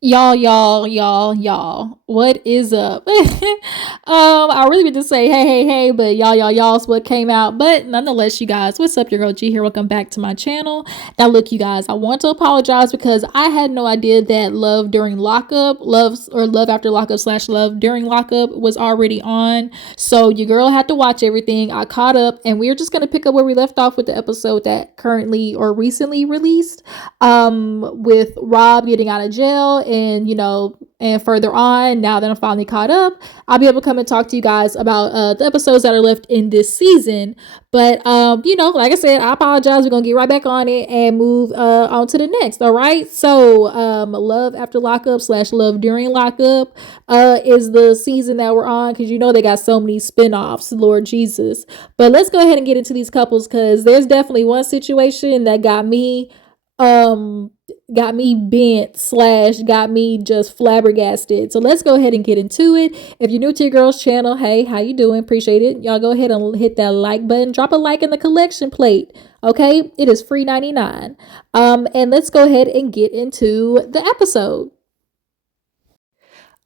Y'all. What is up? I really meant to say hey, but y'all's what came out. But nonetheless, you guys, what's up? Your girl G here. Welcome back to my channel. Now, look, you guys, I want to apologize because I had no idea that Love During Lockup, Love After Lockup slash Love During Lockup was already on. So your girl had to watch everything. I caught up, and we're just gonna pick up where we left off with the episode that currently or recently released with Rob getting out of jail, and and further on, now that I'm finally caught up, I'll be able to come and talk to you guys about the episodes that are left in this season. But like I said, I apologize. We're gonna get right back on it and move on to the next. All right. So Love After Lockup slash Love During Lockup is the season that we're on, because they got so many spin-offs, Lord Jesus. But let's go ahead and get into these couples, because there's definitely one situation that um got me bent slash got me just flabbergasted. So let's go ahead and get into it. If you're new to your girl's channel, hey, how you doing? Appreciate it. Y'all go ahead and hit that like button. Drop a like in the collection plate. Okay, it is free 99. And let's go ahead and get into the episode.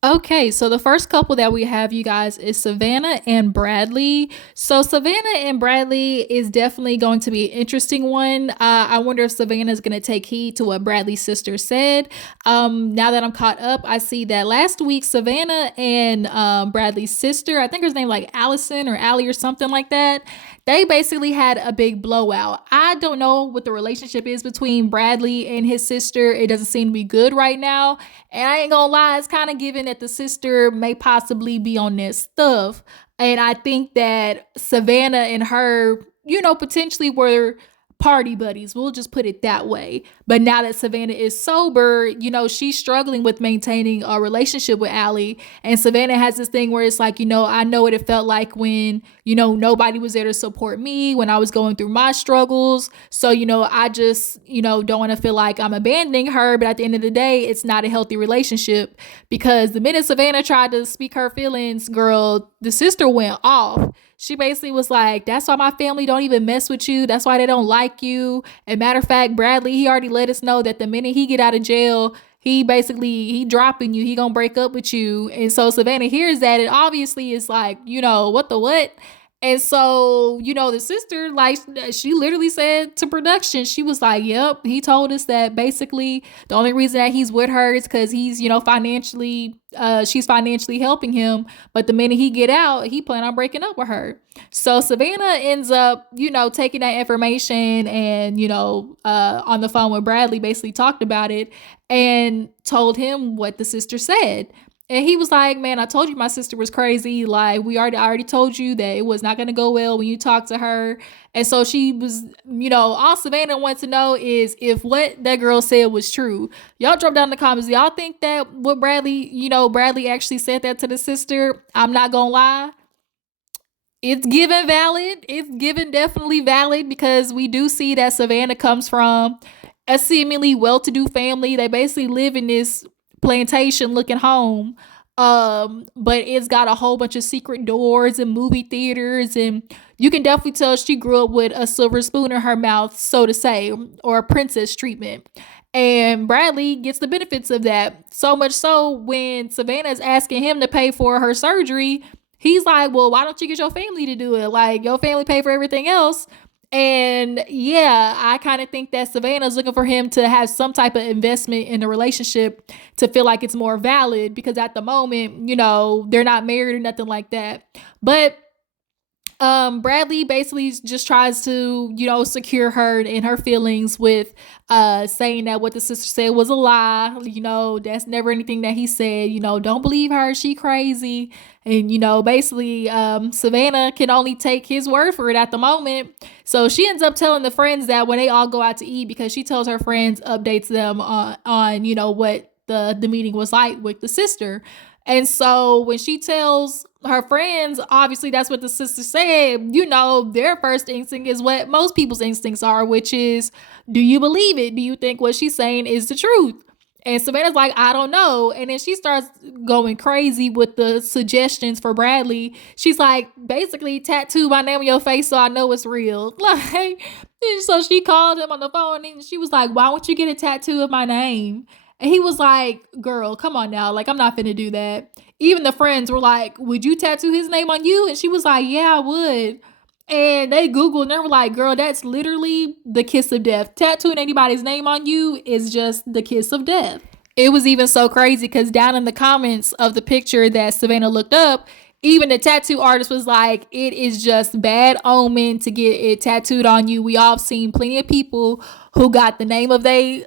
Okay, so the first couple that we have, you guys, is Savannah and Bradley. So Savannah and Bradley is definitely going to be an interesting one. I wonder if Savannah is going to take heed to what Bradley's sister said. Now that I'm caught up, I see that last week Savannah and Bradley's sister, I think her name like Allison or Allie or something like that, they basically had a big blowout. I don't know what the relationship is between Bradley and his sister. It doesn't seem to be good right now. And I ain't gonna lie, it's kind of given that the sister may possibly be on this stuff. And I think that Savannah and her, potentially were party buddies. We'll just put it that way. But now that Savannah is sober, she's struggling with maintaining a relationship with Allie. And Savannah has this thing where it's like, I know what it felt like when, nobody was there to support me when I was going through my struggles. So, I just, don't want to feel like I'm abandoning her. But at the end of the day, it's not a healthy relationship, because the minute Savannah tried to speak her feelings, girl, the sister went off. She basically was like, that's why my family don't even mess with you. That's why they don't like you. And matter of fact, Bradley, he already let us know that the minute he get out of jail, he dropping you. He gonna break up with you. And so Savannah hears that, and obviously is like, what the what? And so, the sister, like, she literally said to production, she was like, yep, he told us that basically the only reason that he's with her is because he's, financially, she's financially helping him. But the minute he get out, he plan on breaking up with her. So Savannah ends up, taking that information and, on the phone with Bradley, basically talked about it and told him what the sister said. And he was like, man, I told you my sister was crazy. Like, I already told you that it was not going to go well when you talked to her. And so she was, all Savannah wants to know is if what that girl said was true. Y'all drop down in the comments. Y'all think that what Bradley actually said that to the sister? I'm not going to lie. It's given valid. It's given definitely valid, because we do see that Savannah comes from a seemingly well-to-do family. They basically live in this plantation looking home, but it's got a whole bunch of secret doors and movie theaters, and you can definitely tell she grew up with a silver spoon in her mouth, so to say, or a princess treatment. And Bradley gets the benefits of that, so much so when Savannah is asking him to pay for her surgery, he's like, well, why don't you get your family to do it? Like, your family pay for everything else. And yeah, I kind of think that Savannah's looking for him to have some type of investment in the relationship to feel like it's more valid, because at the moment, they're not married or nothing like that. But Bradley basically just tries to, secure her and her feelings with saying that what the sister said was a lie. That's never anything that he said. Don't believe her, she crazy. And basically Savannah can only take his word for it at the moment. So she ends up telling the friends that when they all go out to eat, because she tells her friends, updates them on what the meeting was like with the sister. And so when she tells her friends, obviously that's what the sister said, their first instinct is what most people's instincts are, which is, do you believe it? Do you think what she's saying is the truth? And Savannah's like, I don't know. And then she starts going crazy with the suggestions for Bradley. She's like, basically, tattoo my name on your face so I know it's real. Like, and so she called him on the phone and she was like, why don't you get a tattoo of my name? And he was like, girl, come on now. Like, I'm not finna do that. Even the friends were like, would you tattoo his name on you? And she was like, yeah, I would. And they Googled and they were like, girl, that's literally the kiss of death. Tattooing anybody's name on you is just the kiss of death. It was even so crazy because down in the comments of the picture that Savannah looked up, even the tattoo artist was like, it is just bad omen to get it tattooed on you. We all seen plenty of people who got the name of they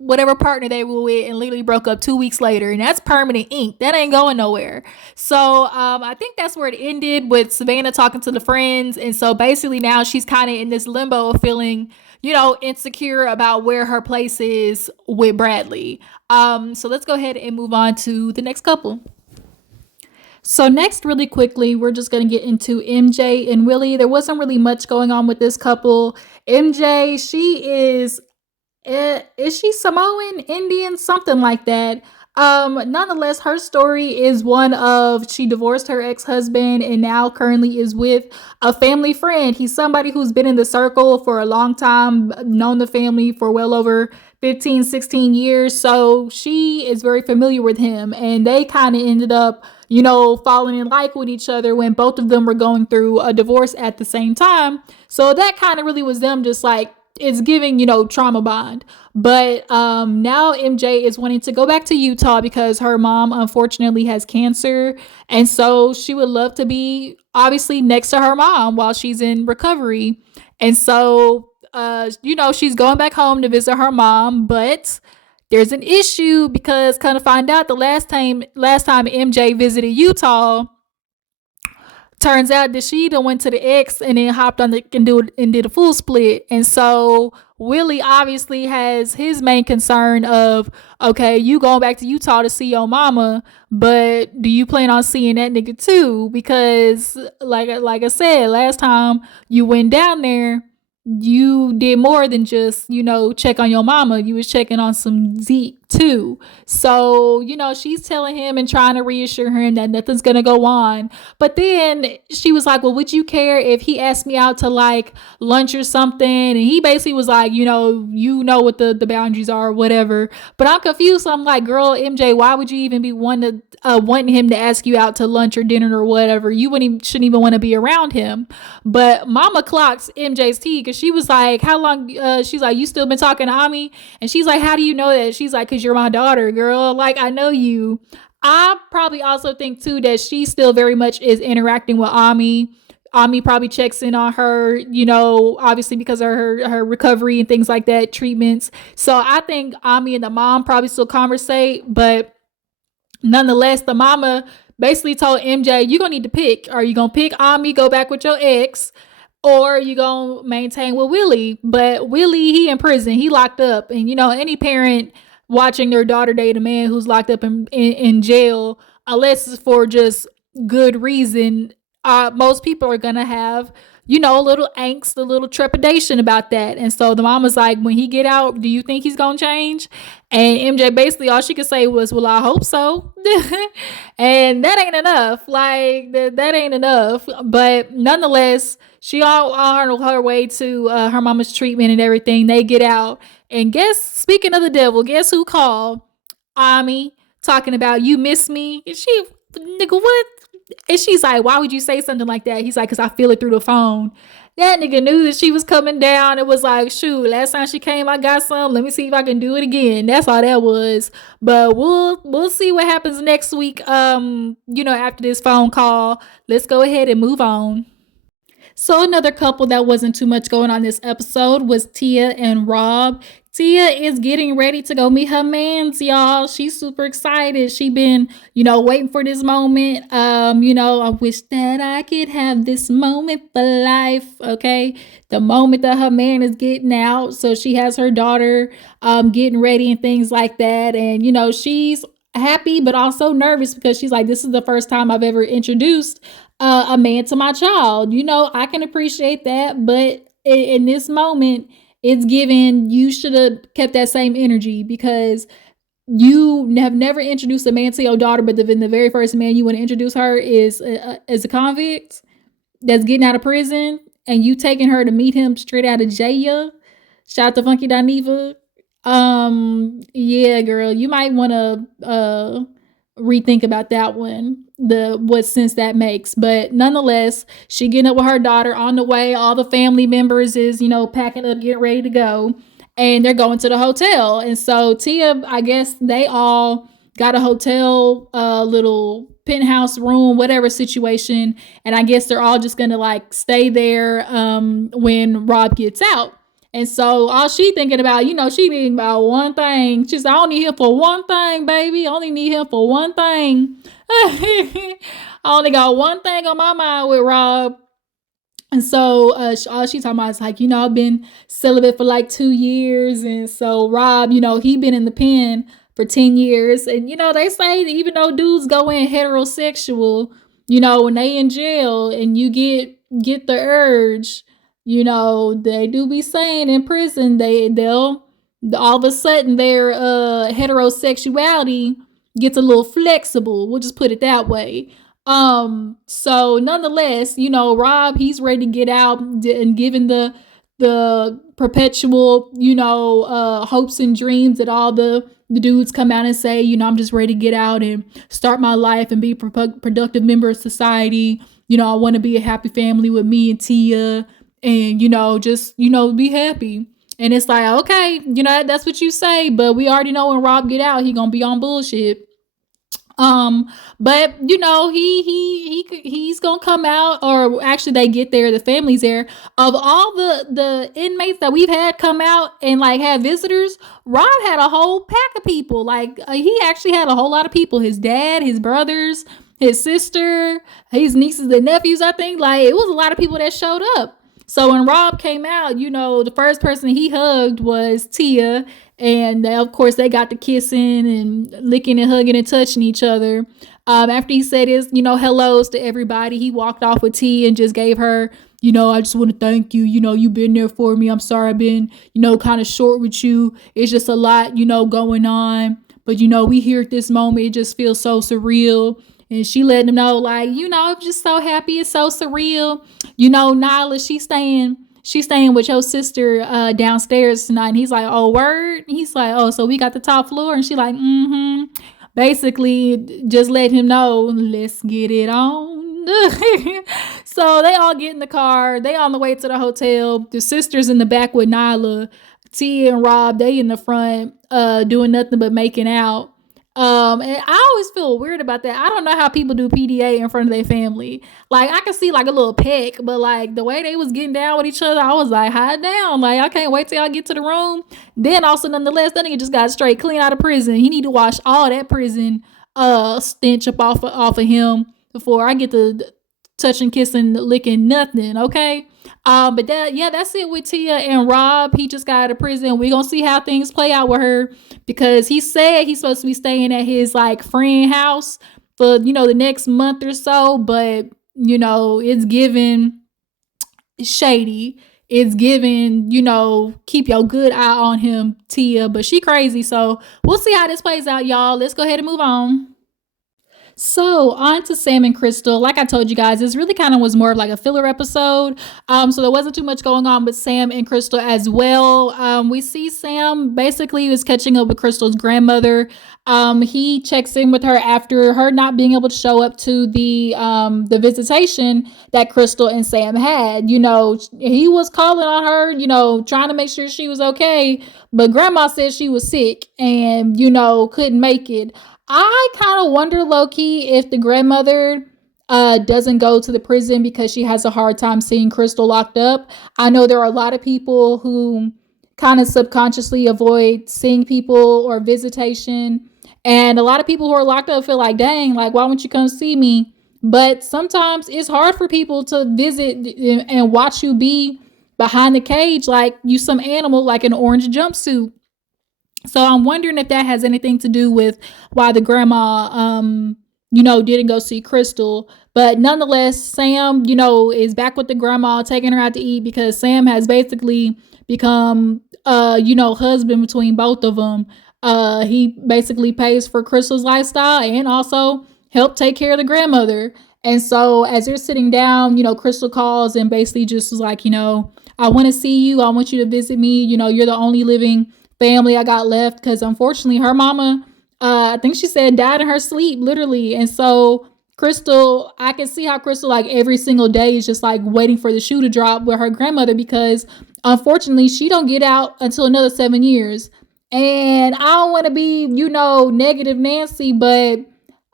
whatever partner they were with and literally broke up 2 weeks later. And that's permanent ink. That ain't going nowhere. So I think that's where it ended with Savannah talking to the friends. And so basically now she's kind of in this limbo of feeling, insecure about where her place is with Bradley. So let's go ahead and move on to the next couple. So next, really quickly, we're just going to get into MJ and Willie. There wasn't really much going on with this couple. MJ, is she Samoan, Indian, something like that. Nonetheless, her story is one of she divorced her ex-husband and now currently is with a family friend. He's somebody who's been in the circle for a long time, known the family for well over 15, 16 years. So she is very familiar with him, and they kind of ended up, falling in like with each other when both of them were going through a divorce at the same time. So that kind of really was them just like, it's giving, trauma bond. But now MJ is wanting to go back to Utah because her mom unfortunately has cancer. And so she would love to be obviously next to her mom while she's in recovery. And so, she's going back home to visit her mom, but there's an issue because kind of find out the last time MJ visited Utah, turns out that she done went to the ex and then hopped on and did a full split. And so Willie obviously has his main concern of, okay, you going back to Utah to see your mama, but do you plan on seeing that nigga too? Because like I said, last time you went down there, you did more than just, check on your mama. You was checking on some Zeke too. So, she's telling him and trying to reassure him that nothing's going to go on. But then she was like, well, would you care if he asked me out to like lunch or something? And he basically was like, you know what the boundaries are or whatever. But I'm confused. So I'm like, girl, MJ, why would you even be wanting him to ask you out to lunch or dinner or whatever? You shouldn't even want to be around him. But mama clocks MJ's tea because she was like, how long? She's like, you still been talking to Ami? And she's like, how do you know that? She's like, because you're my daughter, girl. Like, I know you. I probably also think too that she still very much is interacting with Ami. Ami probably checks in on her, obviously because of her recovery and things like that, treatments. So I think Ami and the mom probably still conversate, but nonetheless, the mama basically told MJ, you're going to need to pick. Are you going to pick Ami, go back with your ex, or you going to maintain with Willie? But Willie, he in prison. He locked up. And, any parent watching their daughter date a man who's locked up in jail, unless it's for just good reason, most people are going to have, a little angst, a little trepidation about that. And so the mama's like, when he get out, do you think he's going to change? And MJ basically all she could say was, well, I hope so. And that ain't enough. Like that ain't enough. But nonetheless, she on her way to her mama's treatment and everything. They get out. And speaking of the devil, guess who called? Ami, talking about you miss me. And she, nigga, what? And she's like, why would you say something like that? He's like, because I feel it through the phone. That nigga knew that she was coming down. It was like, shoot, last time she came, I got some. Let me see if I can do it again. That's all that was. But we'll see what happens next week. After this phone call, let's go ahead and move on. So another couple that wasn't too much going on this episode was Tia and Rob. Tia is getting ready to go meet her mans, y'all. She's super excited. She been, waiting for this moment. I wish that I could have this moment for life. Okay. The moment that her man is getting out. So she has her daughter getting ready and things like that. And, she's happy, but also nervous because she's like, this is the first time I've ever introduced a man to my child. I can appreciate that, but in this moment, it's given you should have kept that same energy because you have never introduced a man to your daughter, but the very first man you want to introduce her is a convict that's getting out of prison, and you taking her to meet him straight out of jail. Shout out to Funky Dineva. Yeah, girl, you might want to rethink about that one. The what sense that makes, but nonetheless, she getting up with her daughter on the way. All the family members is packing up, getting ready to go, and they're going to the hotel. And so Tia, I guess they all got a hotel, little penthouse room, whatever situation, and I guess they're all just gonna like stay there when Rob gets out. And so all she thinking about, she thinking about one thing. She's like, I only need him for one thing, baby. I only need him for one thing. I only got one thing on my mind with Rob. And so all she talking about is like, I've been celibate for like 2 years. And so Rob, he been in the pen for 10 years. And, they say that even though dudes go in heterosexual, when they in jail and you get the urge, they do be saying in prison they'll all of a sudden their heterosexuality gets a little flexible. We'll just put it that way. So nonetheless, Rob, he's ready to get out and given the perpetual, hopes and dreams that all the dudes come out and say, I'm just ready to get out and start my life and be a productive member of society. I want to be a happy family with me and Tia and, just, be happy. And it's like, okay, that's what you say, but we already know when Rob get out, he gonna be on bullshit. Um, but he's gonna come out, or actually they get there, the family's there. Of all the inmates that we've had come out and like have visitors, Rob had a whole pack of people. Like he actually had a whole lot of people. His dad, his brothers, his sister, his nieces and nephews. I think like it was a lot of people that showed up. So when Rob came out, the first person he hugged was Tia, and of course they got the kissing and licking and hugging and touching each other. After he said his, hellos to everybody, he walked off with Tia and just gave her, I just want to thank you. You've been there for me. I'm sorry I've been, kind of short with you. It's just a lot, going on. But we here at this moment. It just feels so surreal. And she let him know, like, I'm just so happy. It's so surreal. Nyla, she's staying with your sister downstairs tonight. And he's like, oh, word? He's like, oh, so we got the top floor? And she like, mm-hmm. Basically, just let him know, let's get it on. So they all get in the car. They on the way to the hotel. The sister's in the back with Nyla. T and Rob, they in the front doing nothing but making out. And I always feel weird about that. I don't know how people do PDA in front of their family. Like I can see like a little peck, but like the way they was getting down with each other, I was like, hide down. Like I can't wait till y'all get to the room. Then also, nonetheless, that nigga just got straight clean out of prison. He need to wash all that prison stench up off of him before I get to touching, kissing, licking, nothing. Okay. But that's it with Tia and Rob. He just got out of prison. We gonna see how things play out with her because he said he's supposed to be staying at his like friend house for the next month or so. But it's given shady. It's given keep your good eye on him, Tia. But she crazy. So we'll see how this plays out, y'all. Let's go ahead and move on. So on to Sam and Krystal. Like I told you guys, this really kind of was more of like a filler episode. So there wasn't too much going on with Sam and Krystal as well. We see Sam basically was catching up with Crystal's grandmother. He checks in with her after her not being able to show up to the visitation that Krystal and Sam had. He was calling on her, trying to make sure she was okay, but grandma said she was sick and couldn't make it. I kind of wonder, low key, if the grandmother doesn't go to the prison because she has a hard time seeing Krystal locked up. I know there are a lot of people who kind of subconsciously avoid seeing people or visitation. And a lot of people who are locked up feel like, dang, like, why won't you come see me? But sometimes it's hard for people to visit and watch you be behind the cage like you some animal, like an orange jumpsuit. So I'm wondering if that has anything to do with why the grandma, didn't go see Krystal. But nonetheless, Sam, is back with the grandma, taking her out to eat because Sam has basically become, husband between both of them. He basically pays for Krystal's lifestyle and also help take care of the grandmother. And so as they're sitting down, Krystal calls and basically just was like, I want to see you. I want you to visit me. You're the only living family I got left, because unfortunately her mama, I think she said, died in her sleep, literally. And so Krystal, I can see how Krystal, like, every single day is just like waiting for the shoe to drop with her grandmother, because unfortunately she don't get out until another 7 years. And I don't want to be, negative Nancy, but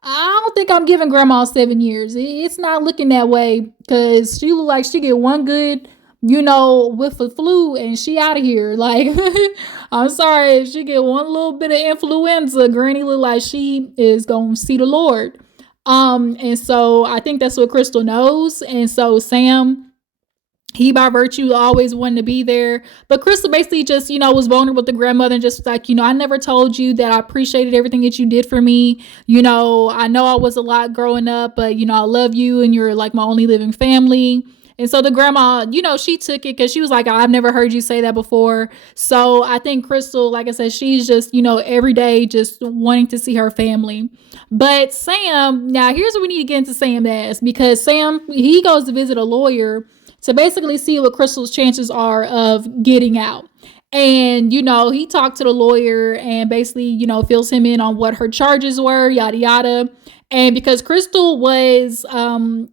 I don't think I'm giving grandma 7 years. It's not looking that way, because she look like she get one good, with the flu and she out of here. Like, I'm sorry, if she get one little bit of influenza, granny look like she is gonna see the Lord. And so I think that's what Krystal knows. And so Sam, he by virtue always wanted to be there, but Krystal basically just, was vulnerable with the grandmother and just like, I never told you that I appreciated everything that you did for me. I know I was a lot growing up, but I love you and you're like my only living family. And so the grandma, she took it because she was like, I've never heard you say that before. So I think Krystal, like I said, she's just, every day just wanting to see her family. But Sam, now here's what we need to get into Sam as, because Sam, he goes to visit a lawyer to basically see what Krystal's chances are of getting out. And, he talked to the lawyer and basically, fills him in on what her charges were, yada, yada. And because Krystal was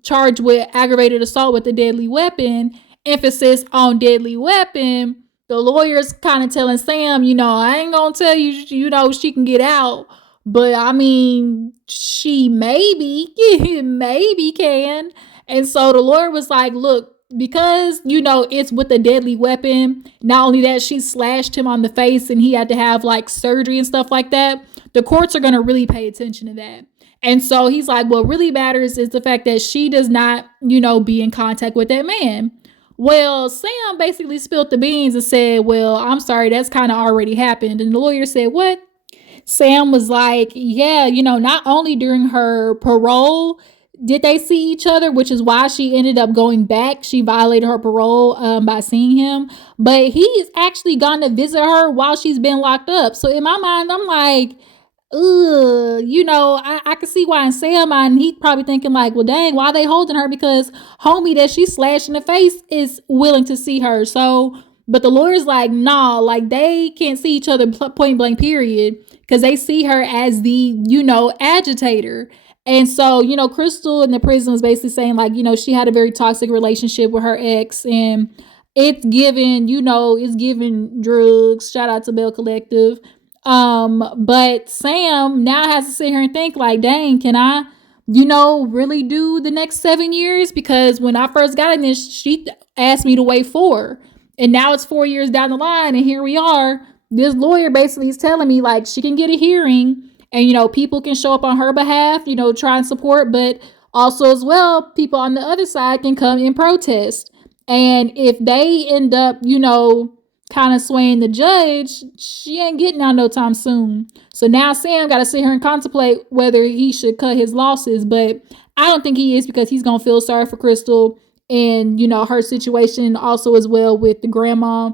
charged with aggravated assault with a deadly weapon, emphasis on deadly weapon, the lawyer's kind of telling Sam, I ain't going to tell you, she can get out. But I mean, she maybe can. And so the lawyer was like, look, because it's with a deadly weapon, not only that, she slashed him on the face and he had to have like surgery and stuff like that, the courts are going to really pay attention to that. And so he's like, what really matters is the fact that she does not be in contact with that man. Well, Sam basically spilled the beans and said, well, I'm sorry, that's kind of already happened. And the lawyer said, what? Sam was like, yeah, not only during her parole did they see each other, which is why she ended up going back. She violated her parole by seeing him. But he's actually gone to visit her while she's been locked up. So in my mind, I'm like, I can see why in Sam's mind, he's probably thinking like, well, dang, why are they holding her? Because homie that she slashed in the face is willing to see her. So, but the lawyer's like, nah, like they can't see each other point blank period, because they see her as the, agitator. And so, Krystal in the prison was basically saying like, she had a very toxic relationship with her ex, and it's given, it's given drugs. Shout out to Bell Collective. But Sam now has to sit here and think like, dang, can I, really do the next 7 years? Because when I first got in this, she asked me to wait 4. And now it's 4 years down the line, and here we are. This lawyer basically is telling me like she can get a hearing, and people can show up on her behalf, try and support, but also as well, people on the other side can come and protest. And if they end up, kind of swaying the judge, she ain't getting out no time soon. So now Sam got to sit here and contemplate whether he should cut his losses, but I don't think he is, because he's going to feel sorry for Krystal and, her situation also as well with the grandma.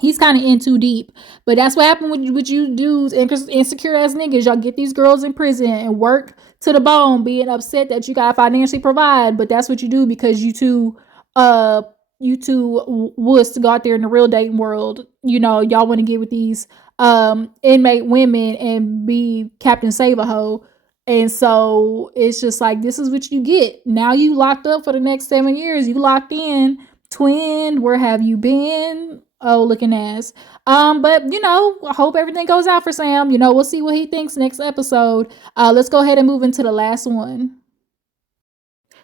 He's kind of in too deep. But that's what happened with you dudes and insecure ass niggas. Y'all get these girls in prison and work to the bone, being upset that you gotta financially provide. But that's what you do because you two was to go out there in the real dating world. Y'all want to get with these inmate women and be Captain Save-A-Ho. And so it's just like, this is what you get. Now you locked up for the next 7 years. You locked in. Twin, where have you been? Oh, looking ass. But I hope everything goes out for Sam. We'll see what he thinks next episode. Let's go ahead and move into the last one.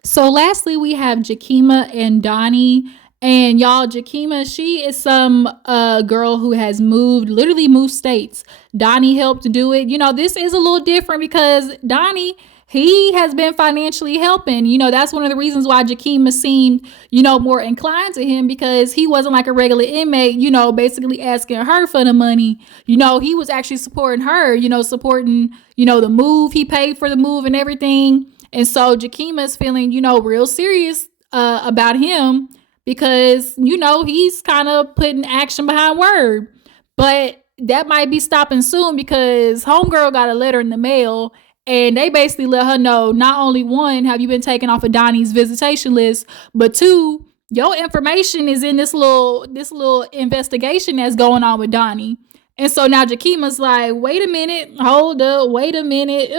So lastly, we have Jakeema and Donny. And y'all, Jakeema, she is some girl who has literally moved states. Donny helped do it. This is a little different because Donny, he has been financially helping. That's one of the reasons why Jakeema seemed, more inclined to him, because he wasn't like a regular inmate, basically asking her for the money. He was actually supporting her, supporting, the move. He paid for the move and everything. And so Jakeema's feeling, real serious about him, because, he's kind of putting action behind word. But that might be stopping soon, because homegirl got a letter in the mail, and they basically let her know, not only one, have you been taken off of Donny's visitation list, but 2, your information is in this little investigation that's going on with Donny. And so now Jakeema's like, wait a minute, hold up, wait a minute.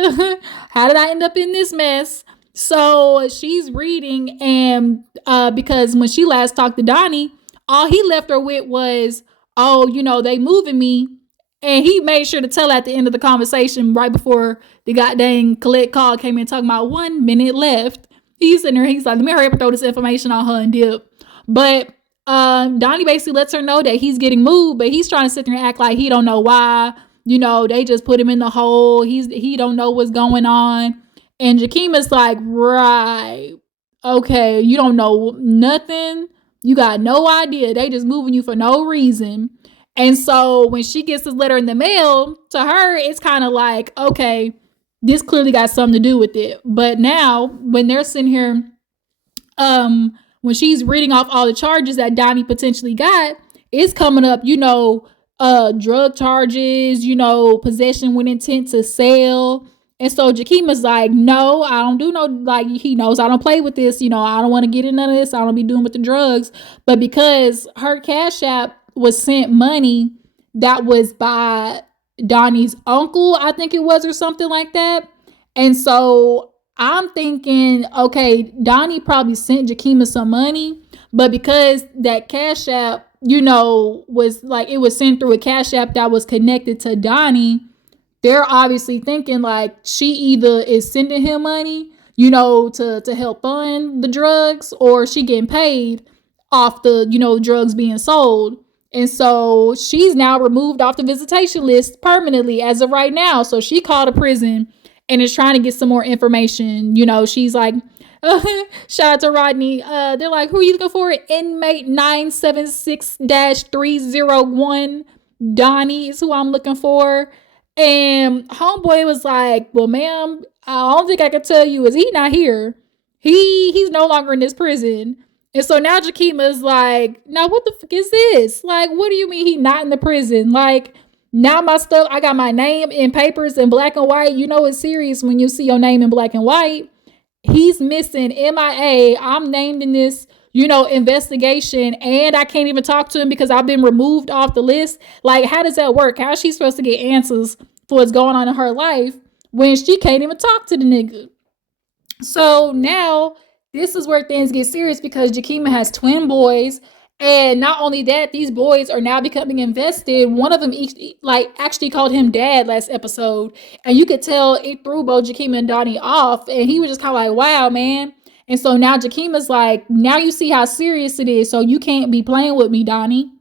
How did I end up in this mess? So she's reading, and because when she last talked to Donny, all he left her with was, oh, they moving me. And he made sure to tell at the end of the conversation, right before the goddamn collect call came in, talking about 1 minute left. He's in there, he's like, let me hurry up and throw this information on her and dip. But Donny basically lets her know that he's getting moved, but he's trying to sit there and act like he don't know why. They just put him in the hole. He don't know what's going on. And Jakeema's like, right, okay, you don't know nothing. You got no idea. They just moving you for no reason. And so when she gets this letter in the mail, to her, it's kind of like, okay, this clearly got something to do with it. But now when they're sitting here, when she's reading off all the charges that Donny potentially got, it's coming up, drug charges, possession with intent to sell. And so Jakeema's like, no, I don't do no, like, he knows I don't play with this. I don't want to get in none of this. I don't be doing with the drugs. But because her Cashapp was sent money that was by Donny's uncle, I think it was, or something like that. And so I'm thinking, okay, Donny probably sent Jakeema some money, but because that Cashapp, was like, it was sent through a Cashapp that was connected to Donny, they're obviously thinking like she either is sending him money, to help fund the drugs, or she getting paid off the, drugs being sold. And so she's now removed off the visitation list permanently as of right now. So she called a prison and is trying to get some more information. She's like, shout out to Rodney. They're like, who are you looking for? Inmate 976-301. Donny is who I'm looking for. And homeboy was like, well, ma'am, I don't think I can tell you, is he not here? He's no longer in this prison. And so now Jakeema is like, now what the fuck is this? Like, what do you mean he not in the prison? Like, now my stuff, I got my name in papers in black and white. It's serious when you see your name in black and white. He's missing, MIA. I'm named in this, investigation, and I can't even talk to him because I've been removed off the list. Like, how does that work? How is she supposed to get answers for what's going on in her life when she can't even talk to the nigga? So now this is where things get serious because Jakeema has twin boys. And not only that, these boys are now becoming invested. One of them actually called him dad last episode. And you could tell it threw both Jakeema and Donny off. And he was just kind of like, wow, man. And so now Jakeema's like, now you see how serious it is. So you can't be playing with me, Donny.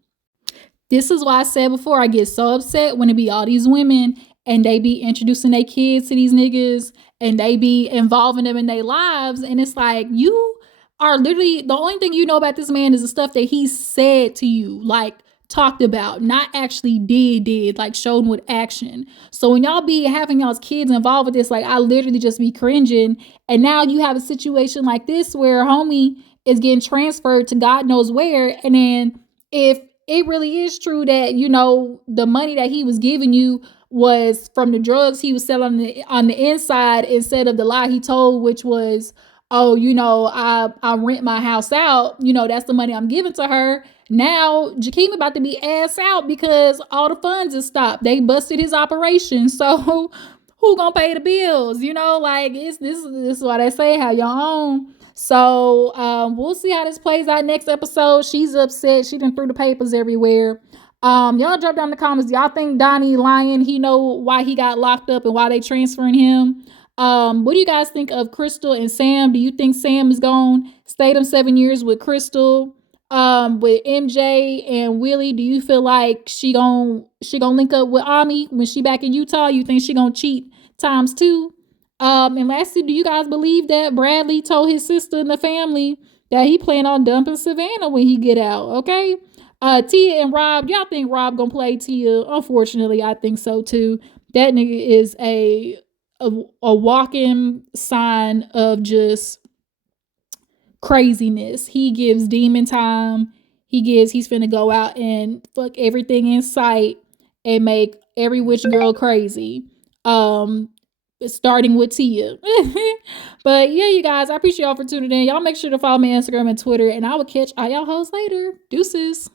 This is why I said before, I get so upset when it be all these women and they be introducing their kids to these niggas and they be involving them in their lives. And it's like, you are literally, the only thing you know about this man is the stuff that he said to you, like talked about, not actually did, like showed with action. So when y'all be having y'all's kids involved with this, like I literally just be cringing. And now you have a situation like this where homie is getting transferred to God knows where. And then if it really is true that, the money that he was giving you was from the drugs he was selling on the inside instead of the lie he told, which was, oh, I rent my house out, that's the money I'm giving to her. Now Jakeema about to be ass out because all the funds is stopped. They busted his operation. So who gonna pay the bills? Like this is why they say have your own. So we'll see how this plays out next episode. She's upset. She done threw the papers everywhere. Y'all drop down in the comments. Y'all think Donny lying? He know why he got locked up and why they transferring him? What do you guys think of Krystal and Sam? Do you think Sam is gonna stay them 7 years with Krystal? With MJ and Willie, do you feel like she gonna link up with Ami when she back in Utah? You think she gonna cheat ×2? And lastly, do you guys believe that Bradley told his sister and the family that he plan on dumping Savannah when he get out? Okay. Tia and Rob, y'all think Rob gonna play Tia? Unfortunately, I think so too. That nigga is a walking sign of just craziness. He gives demon time. He's finna go out and fuck everything in sight and make every witch girl crazy. Starting with Tia. But yeah, you guys, I appreciate y'all for tuning in. Y'all make sure to follow me on Instagram and Twitter, and I will catch all y'all hoes later. Deuces.